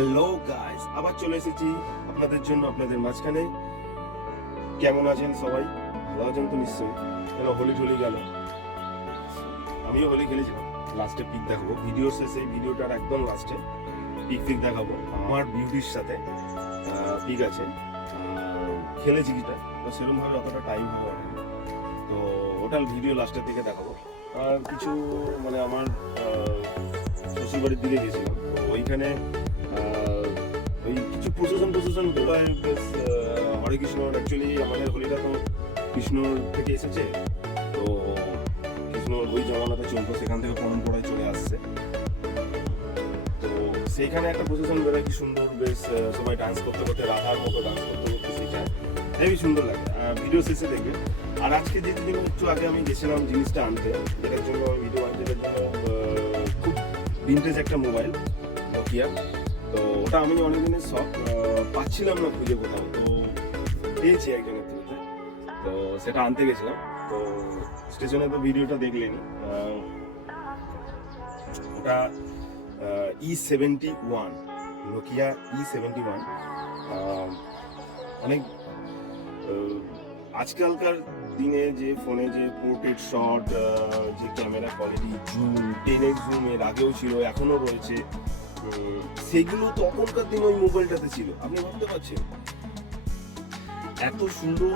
Hello guys, আবার চলে এসেছি আপনাদের জন্য আপনাদের মাঝখানে। কেমন আছেন সবাই? ভালো আছেন তো নিশ্চয়ই। কেন হোলি টোলি গেল, আমিও হোলি খেলেছিলাম। লাস্টে পিক দেখাবো, ভিডিও শেষে ভিডিওটার একদম লাস্টে পিক দেখাবো আমার বিউটির সাথে। পিক আছে, খেলেছি কিটা তো সেরকমভাবে অতটা টাইম হবে না, তো ওটার ভিডিও লাস্টের দিকে দেখাবো। আর কিছু মানে আমার শ্বশুরবাড়ির দিকে গেছিলাম, তো ওইখানে ওই কিছু প্রসেশন বেরোয় বেশ। হরে কৃষ্ণ, অ্যাকচুয়ালি আমাদের হোলিটা তো কৃষ্ণর থেকে এসেছে, তো কৃষ্ণর ওই জমানাটা চলতো, সেখান থেকে পরম্পরায় চলে আসছে। তো সেইখানে একটা প্রসেশন বেরোয়, কি সুন্দর বেশ, সবাই ডান্স করতে করতে রাধার মতো ডান্স করতে করতে সেইটা হেবি সুন্দর লাগে। ভিডিও শেষে দেখবে। আর আজকে যেদিন একটু আগে আমি গেছিলাম জিনিসটা আনতে, যেটার জন্য ভিডিও আনতে, যেটার জন্য খুব ভিন্টেজ একটা মোবাইল নোকিয়া। তো ওটা আমি অনেকদিনের শখ, পাচ্ছিলাম না খুঁজে কোথাও, তো পেয়েছি একজনের থ্রুতে, তো সেটা আনতে গেছিলাম। তো স্টেশনে তো ভিডিওটা দেখলেনি, ওটা E71, নোকিয়া E71। অনেক আজকালকার দিনে যে ফোনে যে পোর্ট্রেট শট, যে camera quality, zoom 10x zoom এর আগেও ছিল, এখনো রয়েছে, সেগুলো তখনকার দিনে ওই মোবাইলটাতে ছিল। আপনি ভাবতে পারছেন এত সুন্দর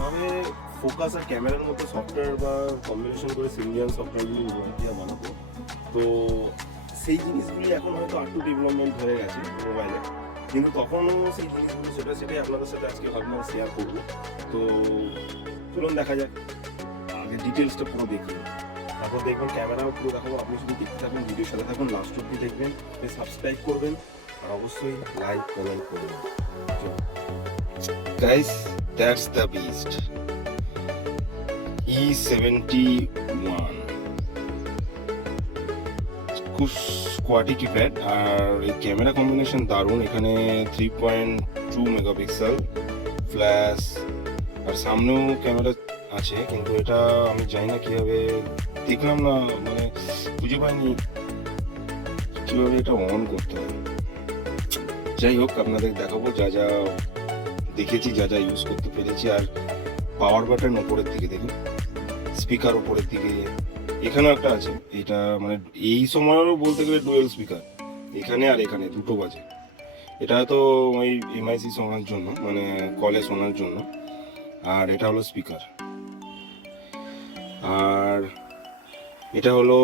ভাবে ফোকাস আর ক্যামেরার মধ্যে সফটওয়্যার বা কম্বিনেশন করে সিম্বিয়ান সফটওয়্যারগুলি নোকিয়া বানাতো। তো সেই জিনিসগুলি এখন হয়তো আরটু ডেভেলপমেন্ট হয়ে গেছে মোবাইলে, কিন্তু তখনও সেই জিনিসগুলো সেটাই আপনাদের সাথে আজকে ভাবনা শেয়ার করবো। তো চলুন দেখা যাক, আগে ডিটেলসটা পুরো দেখি, তারপর দেখবেন ক্যামেরাও পুরো দেখাবো। আপনি শুধু দেখতে থাকুন, ভিডিওর সাথে থাকুন, লাস্ট অব্দি দেখবেন, সাবস্ক্রাইব করবেন আর অবশ্যই লাইক কমেন্ট করবেন। Guys, that's the beast E71, খুব স্কোয়াডি কিপ্যাড, আর এই ক্যামেরা কম্বিনেশন দারুণ। এখানে 3.2 মেগাপিক্সেল ফ্ল্যাশ, আর সামনেও ক্যামেরা আছে, কিন্তু এটা আমি জানি না কিভাবে, দেখলাম না, মানে খুঁজে পাইনি কিভাবে এটা অন করতে হবে। যাই হোক, আপনাদের দেখাবো যা যা দেখেছি, যা যা ইউজ করতে পেরেছি। আর পাওয়ার বাটন ওপরের দিকে দেখুন, স্পিকার ওপরের দিকে, এখানেও একটা আছে। এটা মানে এই সময়ও বলতে গেলে ডুয়েল স্পিকার, এখানে আর এখানে দুটো বাজে। এটা তো ওই এমআইসি শোনার জন্য, মানে কলে শোনার জন্য, আর এটা হলো স্পিকার। আর এটা হলো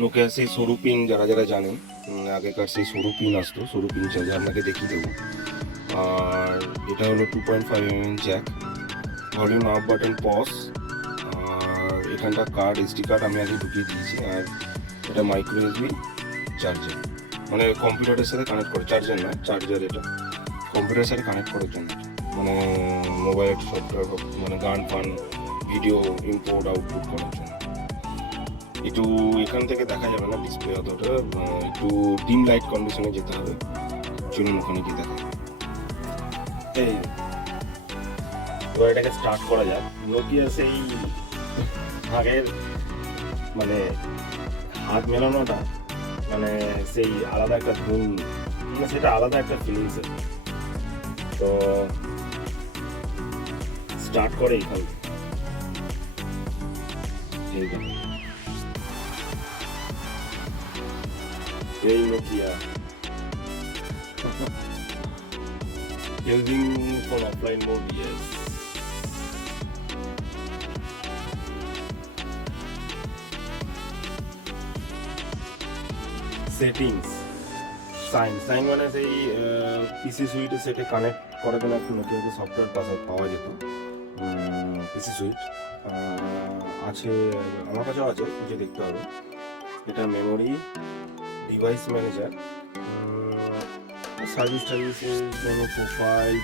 নোকিয়া সেই সরু পিন, যারা যারা জানেন আগেকার সেই সরু পিন আসতো, সরু পিন চার্জার আপনাকে দেখিয়ে দেবো। আর এটা হলো 2.5mm jack, volume up button, pause, আর এখানটা কার্ড, এসডি কার্ড আমি আগে ঢুকিয়ে দিয়েছি। আর এটা মাইক্রো ইউএসবি চার্জার, মানে কম্পিউটারের সাথে কানেক্ট করে, চার্জার না, চার্জার। এটা কম্পিউটারের সাথে কানেক্ট করার জন্য, মানে মোবাইল সফটওয়্যার, মানে গান ফান ভিডিও ইম্পোর্ট আউটপুট করার জন্য। একটু এখান থেকে দেখা যাবে না ডিসপ্লে অতটা, একটু ডিম লাইট কন্ডিশনে যেতে হবে। চলুন ওখানে গিয়ে দেখা। এই এবার এটাকে স্টার্ট করা যাক। নোকিয়া সেই আগের মানে হাত মেলানোটা, মানে সেই আলাদা একটা ধুন, মানে সেটা আলাদা একটা ফিলিংস। তো স্টার্ট করে এইখান, এই Nokia using for offline mode, yes. Settings, sign মানে সেই পিসি সুইটের সেটে কানেক্ট করার জন্য একটা নোকিয়াতে সফটওয়্যার পাওয়া যেত, পিসি সুইট আছে, আমার কাছেও আছে, খুঁজে দেখতে হবে। এটা মেমোরি, ডিভাইস ম্যানেজার, সার্ভিসের জন্য প্রোফাইল,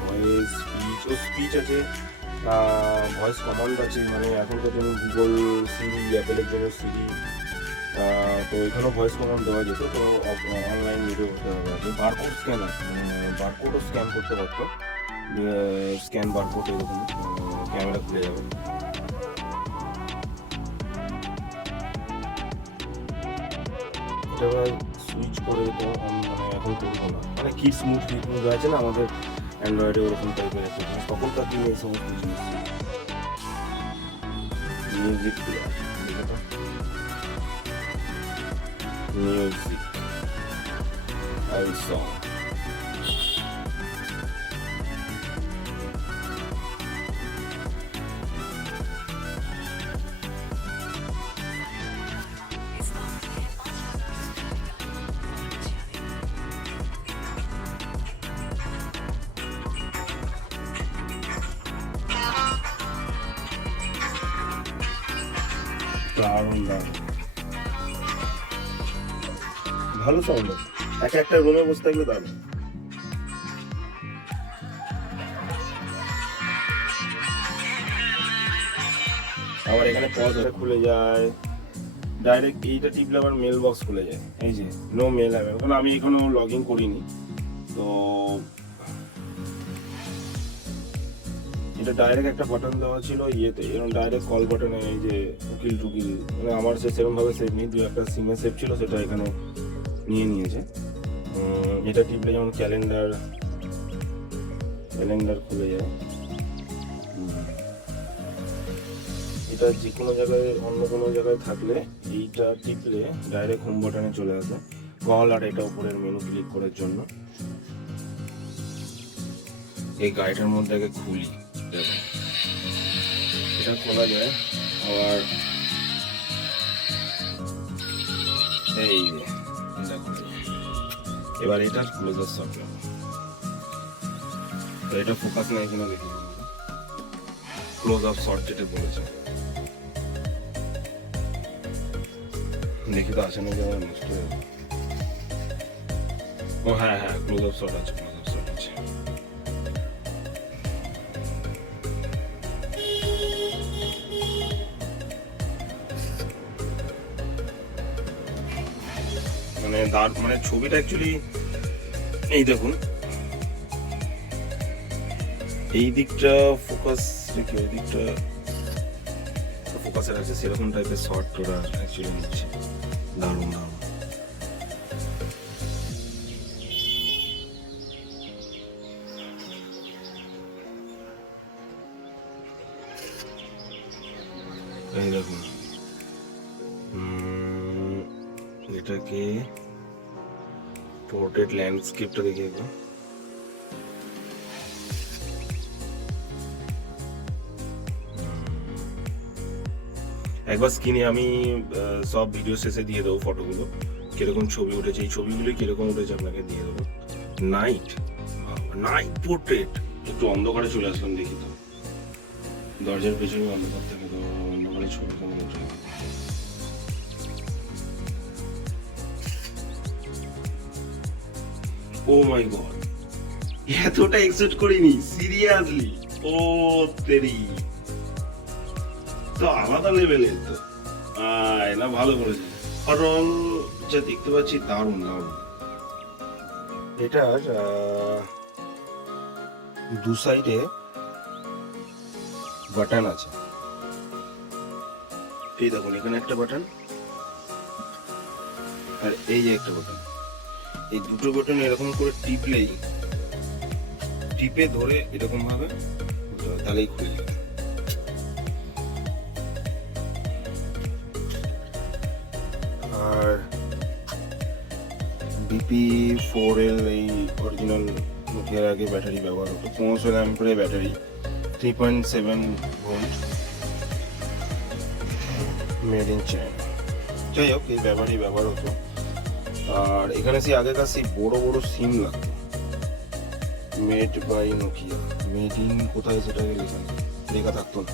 ভয়েস, স্পিচ আছে, ভয়েস কমান্ড আছে, মানে এখনকার জন্য গুগল সিরি, অ্যাপেলের জন্য সিরি, তো এখানেও ভয়েস কমান্ড দেওয়া যেত। তো অনলাইন ভিডিও করতে হবে। আছে বারকোড স্ক্যানার, বারকোডও স্ক্যান করতে পারতো, স্ক্যান বারকোড, এরকম ক্যামেরা খুলে যাবে। এটা সুইচ করে তো মানে এখন করবো না, মানে কিডস মুড আছে না আমাদের অ্যান্ড্রয়েডে, ওরকম টাইপের একটা জিনিস, তখনকার দিনে এই সমস্ত জিনিস ছিল। Music player, music and song. দারুণ দারুণ ভালো সাউন্ড আছে, একটা রুমে বসে থাকলে দারুণ। আবার এখানে পজ ধরে খুলে যায়, ডাইরেক্ট এইটা টিপলে আবার মেল বক্স খুলে যায়, এই যে নো মেল অ্যাভেলেবল, কারণ আমি এখনো লগ ইন করিনি। তো এটা ডাইরেক্ট একটা বাটন দেওয়া ছিল ইয়েতে, এরকম ডাইরেক্ট কল বাটনে, এই যে উকিল টুকিল, মানে আমার সেরকম ভাবে সেভ নেই, দু একটা সিমে সেভ ছিল, সেটা এখানে নিয়ে নিয়েছে। এটা টিপলে যেমন ক্যালেন্ডার খুলে যায়, এটা যে কোনো জায়গায় অন্য কোনো জায়গায় থাকলে এইটা টিপলে ডাইরেক্ট হোম বাটনে চলে আসে কল, আর এটা উপরের মেনু ক্লিক করার জন্য। এই গাড়িটার মধ্যে আগে খুলি, দেখো এটা খোলা যায়। আবার এই যে এটা খুলে যায়, এবার এটা ক্লোজার শট, তো এটা ফোকাস নাই কিনা দেখি, ক্লোজ আপ শট যেটা বলেছে, দেখি তো আসে না, যেমন নষ্ট হয়ে যাবে। ও হ্যাঁ হ্যাঁ, ক্লোজ আপ শট আছে, ক্লোজ আপ শট আছে। মানে ছবিটা অ্যাকচুয়ালি এই দেখুন, এই দিকটা ফোকাস রেখে ওই দিকটা ফোকাসে রাখছে, সেরকম টাইপের শট ওরা অ্যাকচুয়ালি নিচ্ছে, দারুণ দারুণ। এই দেখুন, এটাকে পোর্ট্রেট ল্যান্ডস্কেপটা দেখে একবার, একবার স্ক্রিনে আমি সব ভিডিও শেষে দিয়ে দেবো ফটোগুলো, কিরকম ছবি উঠেছে, এই ছবিগুলো কিরকম উঠেছে আপনাকে দিয়ে দেবো। নাইট পোর্ট্রেট, একটু অন্ধকারে চলে আসলাম, দেখি তো দরজার পেছনে অন্ধকার থাকে, তো অন্ধকারে ছবি কেমন ওঠে। ও মাই গড, এতটা এক্সপেক্ট করিনি সিরিয়াসলি, ও তেরি, তো আলাদা লেভেলের তো, না ভালো করেছে, আর রং যা দেখতে পাচ্ছি দারুণ দারুণ। এটার দু সাইডে বাটন আছে, এই দেখুন এখানে একটা বাটন, আর এই যে একটা বাটন, এই দুটো বাটন এরকম করে টিপে ধরে এরকম ভাবে তাহলেই খুলে যাবে। আর BP4L এই অরিজিনাল নোকিয়ার আগে ব্যাটারি ব্যবহার হতো, 1500 অ্যাম্পিয়ারের battery, 3.7 volt, made in China. যাই হোক, এই ব্যবহার হতো। আর এখানে সেই আগেকার সেই বড় বড় সিম লাগতো, made by Nokia, made in কোথায় সেটাকে লেখা থাকতো না।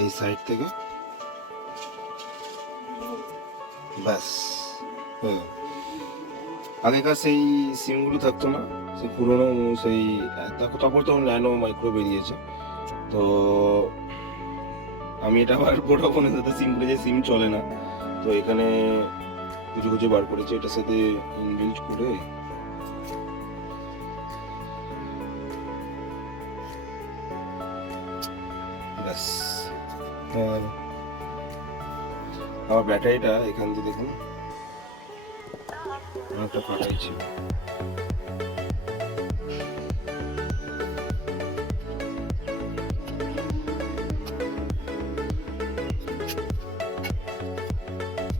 এই সাইড থেকে ব্যাস, আগেকার সেই সিমগুলো থাকতো না, সেই পুরোনো সেই দেখো, তারপর তো ন্যানো মাইক্রো বেরিয়েছে, তো আমি এটা আবার বড় ফোনের সাথে সিম করেছি, সিম চলে না, তো এখানে কিছু বার করেছি, এটার সাথে ইনবিল্ট করে ব্যাস আর আমার ব্যাটারিটা এখান দিয়ে দেখুন অনেকটা ফাটাই ছিল।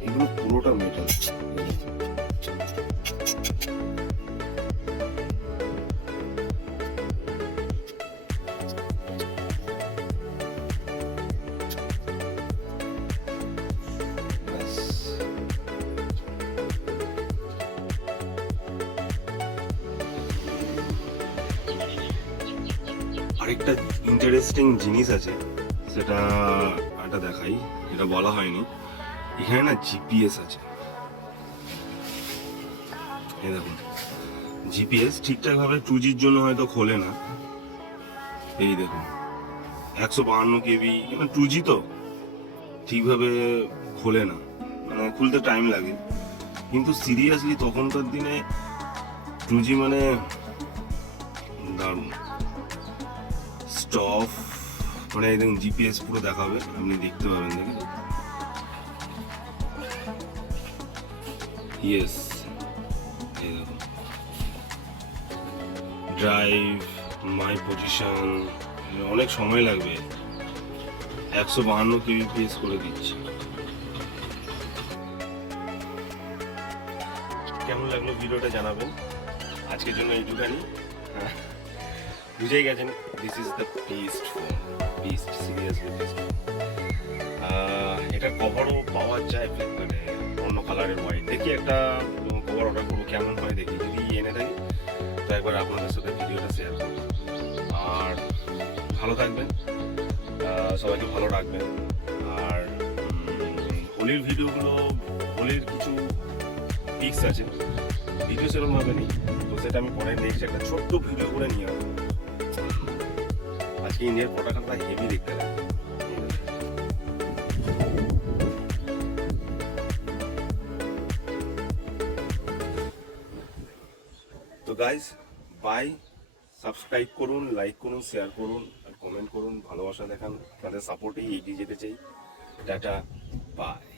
এগুলো পুরোটা মেটাল। আরেকটা ইন্টারেস্টিং জিনিস আছে, সেটা একটা দেখাই, এটা বলা হয়নি। এখানে না জিপিএস আছে, এই দেখুন জিপিএস ঠিকঠাক ভাবে 2Gর জন্য হয়তো খোলে না। এই দেখুন 152 কেবি, 2G তো ঠিকভাবে খোলে না, মানে খুলতে টাইম লাগে। কিন্তু সিরিয়াসলি তখনকার দিনে 2G মানে দারুণ। স্টপ মানে একদম জিপিএস পুরো দেখাবে, আপনি দেখতে পাবেন। দেখেন ইয়েস, এই দেখুন ড্রাইভ, মাই পজিশন, অনেক সময় লাগবে। 152 kbps করে দিচ্ছি। কেমন লাগলো ভিডিওটা জানাবেন। আজকের জন্য এইটুখানি। বুঝেই গেছেন, this is the best phone, best, seriously best. এটা কভারও পাওয়া যায় ফ্লিপকার্টে, অন্য কালারের হোয়াইট। দেখি একটা কভার অর্ডার করবো, কেমন হয় দেখি। যদি এনে থাকি তো একবার আপনাদের সাথে ভিডিওটা শেয়ার করবো। আর ভালো থাকবেন, সবাইকে ভালো রাখবেন। আর হোলির ভিডিওগুলো, হোলির কিছু পিক্স আছে, ভিডিও সেরকম ভাবে নেই, তো সেটা আমি পরে নেক্সট একটা ছোট্ট ভিডিও করে নিয়ে আসবো। আজকে ইন্ডিয়ার পতাকাটা হেভি দেখতে লাগে। তো গাইস বাই, সাবস্ক্রাইব করুন, লাইক করুন, শেয়ার করুন আর কমেন্ট করুন, ভালোবাসা দেখান। আপনাদের সাপোর্টেই এগিয়ে যেতে চাই। Tata, by.